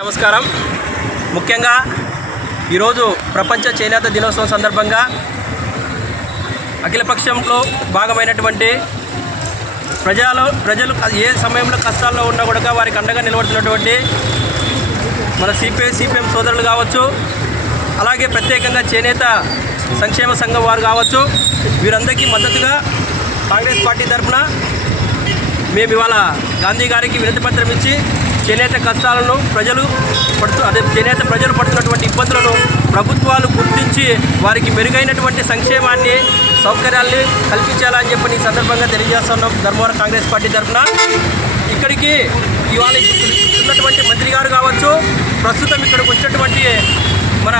నమస్కారం. ముఖ్యంగా ఈరోజు ప్రపంచ చేనేత దినోత్సవం సందర్భంగా అఖిలపక్షంలో భాగమైనటువంటి ప్రజలు ఏ సమయంలో కష్టాల్లో ఉన్నా కూడా వారికి అండగా నిలబడుతున్నటువంటి మన సిపిఎం సోదరులు కావచ్చు, అలాగే ప్రత్యేకంగా చేనేత సంక్షేమ సంఘం వారు కావచ్చు, వీరందరికీ మద్దతుగా కాంగ్రెస్ పార్టీ తరఫున మేము ఇవాళ గాంధీ గారికి వినతి పత్రం ఇచ్చి చేనేత కష్టాలను చేనేత ప్రజలు పడుతున్నటువంటి ఇబ్బందులను ప్రభుత్వాలు గుర్తించి వారికి మెరుగైనటువంటి సంక్షేమాన్ని సౌకర్యాల్ని కల్పించాలని చెప్పి ఈ సందర్భంగా తెలియజేస్తున్నాం. ధర్మవరం కాంగ్రెస్ పార్టీ తరఫున ఇక్కడికి ఇవాళ ఉన్నటువంటి మంత్రి గారు కావచ్చు, ప్రస్తుతం ఇక్కడికి వచ్చినటువంటి మన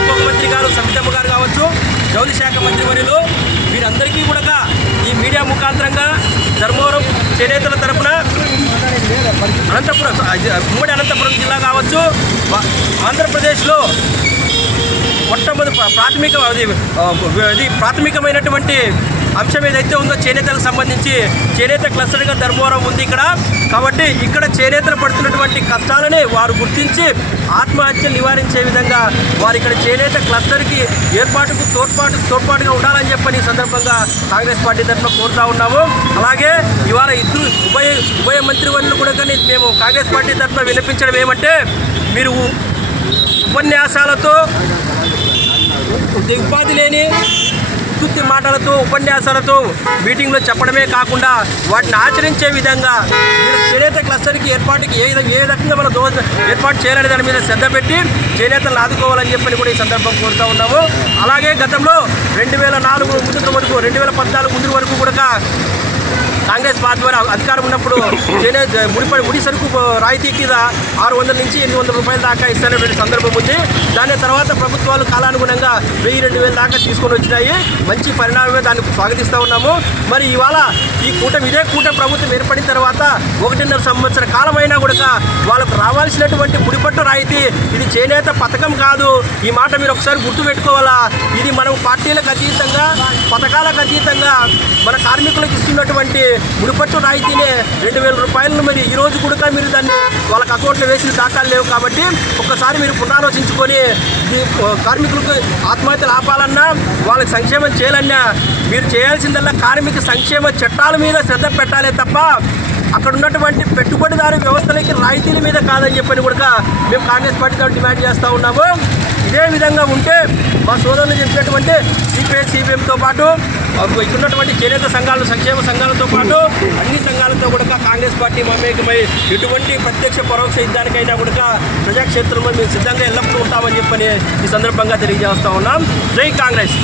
ఉప మంత్రి గారు సబితమ్మ గారు కావచ్చు, జౌళి శాఖ మంత్రివర్యులు, వీరందరికీ కూడా ఈ మీడియా ముఖాంతరంగా ధర్మవరం చేనేతల తరఫున ఉమ్మడి అనంతపురం జిల్లా కావచ్చు, ఆంధ్రప్రదేశ్లో మొట్టమొదటి ప్రాథమికమైనటువంటి అంశం ఏదైతే ఉందో చేనేతలకు సంబంధించి చేనేత క్లస్టర్గా ధర్మవరం ఉంది ఇక్కడ. కాబట్టి ఇక్కడ చేనేతలు పడుతున్నటువంటి కష్టాలని వారు గుర్తించి ఆత్మహత్యలు నివారించే విధంగా వారు ఇక్కడ చేనేత క్లస్టర్కి ఏర్పాటుకు తోడ్పాటుగా ఉండాలని చెప్పని ఈ సందర్భంగా కాంగ్రెస్ పార్టీ తరఫున కోరుతా ఉన్నాము. అలాగే ఇవాళ ఉభయ మంత్రివర్యులు కూడా కానీ మేము కాంగ్రెస్ పార్టీ తరఫున వినిపించడం ఏమంటే, మీరు ఉపన్యాసాలతో ఉపాధి లేని ఉత్తుత్తి మాటలతో ఉపన్యాసాలతో మీటింగ్లో చెప్పడమే కాకుండా వాటిని ఆచరించే విధంగా చేనేత క్లస్టర్కి ఏర్పాటుకి ఏ రకంగా మనం ఏర్పాటు చేయాలనే దాని మీద శ్రద్ధ పెట్టి చేనేతలను ఆదుకోవాలని చెప్పని కూడా ఈ సందర్భం కోరుతూ ఉన్నాము. అలాగే గతంలో 2014 ముందు వరకు కూడా కాంగ్రెస్ పార్టీ ద్వారా అధికారం ఉన్నప్పుడు ముడి సరుకు రాయితీ కింద 600 నుంచి 800 రూపాయల దాకా ఇస్తున్నటువంటి సందర్భం ఉంది. దాని తర్వాత ప్రభుత్వాలు కాలానుగుణంగా 1000-2000 దాకా తీసుకొని వచ్చినాయి. మంచి పరిణామమే, దాన్ని స్వాగతిస్తూ ఉన్నాము. మరి ఇవాళ ఇదే కూటమి ప్రభుత్వం ఏర్పడిన తర్వాత 1.5 సంవత్సర కాలమైనా కూడా వాళ్ళకు రావాల్సినటువంటి ముడిపట్టు రాయితీ ఇది చేనేత పథకం కాదు. ఈ మాట మీరు ఒకసారి గుర్తుపెట్టుకోవాలా. ఇది మనం పార్టీలకు అతీతంగా, పథకాలకు అతీతంగా మన కార్మికులకు ఇస్తున్నటువంటి ముడిపట్టు రాయితీనే 2000 రూపాయలను మరి ఈ రోజు కూడా మీరు దాన్ని వాళ్ళకి అకౌంట్లో వేసిన దాఖలు లేవు. కాబట్టి ఒక్కసారి మీరు పునరాలోచించుకొని కార్మికులకు ఆత్మహత్యలు ఆపాలన్నా, వాళ్ళకి సంక్షేమం చేయాలన్నా మీరు చేయాల్సిందల్లా కార్మిక సంక్షేమ చట్టాల మీద శ్రద్ధ పెట్టాలే తప్ప అక్కడ ఉన్నటువంటి పెట్టుబడిదారు వ్యవస్థలకి రాయితీల మీద కాదని చెప్పని కూడా మేము కాంగ్రెస్ పార్టీతో డిమాండ్ చేస్తూ ఉన్నాము. ఇదే విధంగా ఉంటే మా సోదరులు చెప్పినటువంటి సిపిఎంతో పాటు ఇక్కడున్నటువంటి చేనేత సంఘాలు, సంక్షేమ సంఘాలతో పాటు అన్ని సంఘాలతో కూడా కాంగ్రెస్ పార్టీ మమేకమై ఎటువంటి ప్రత్యక్ష పరోక్ష యుద్ధానికైనా కూడా ప్రజాక్షేత్రంలో మేము సిద్ధంగా ఎల్లప్పుడూ ఉంటామని చెప్పని ఈ సందర్భంగా తెలియజేస్తూ ఉన్నాం. జై కాంగ్రెస్.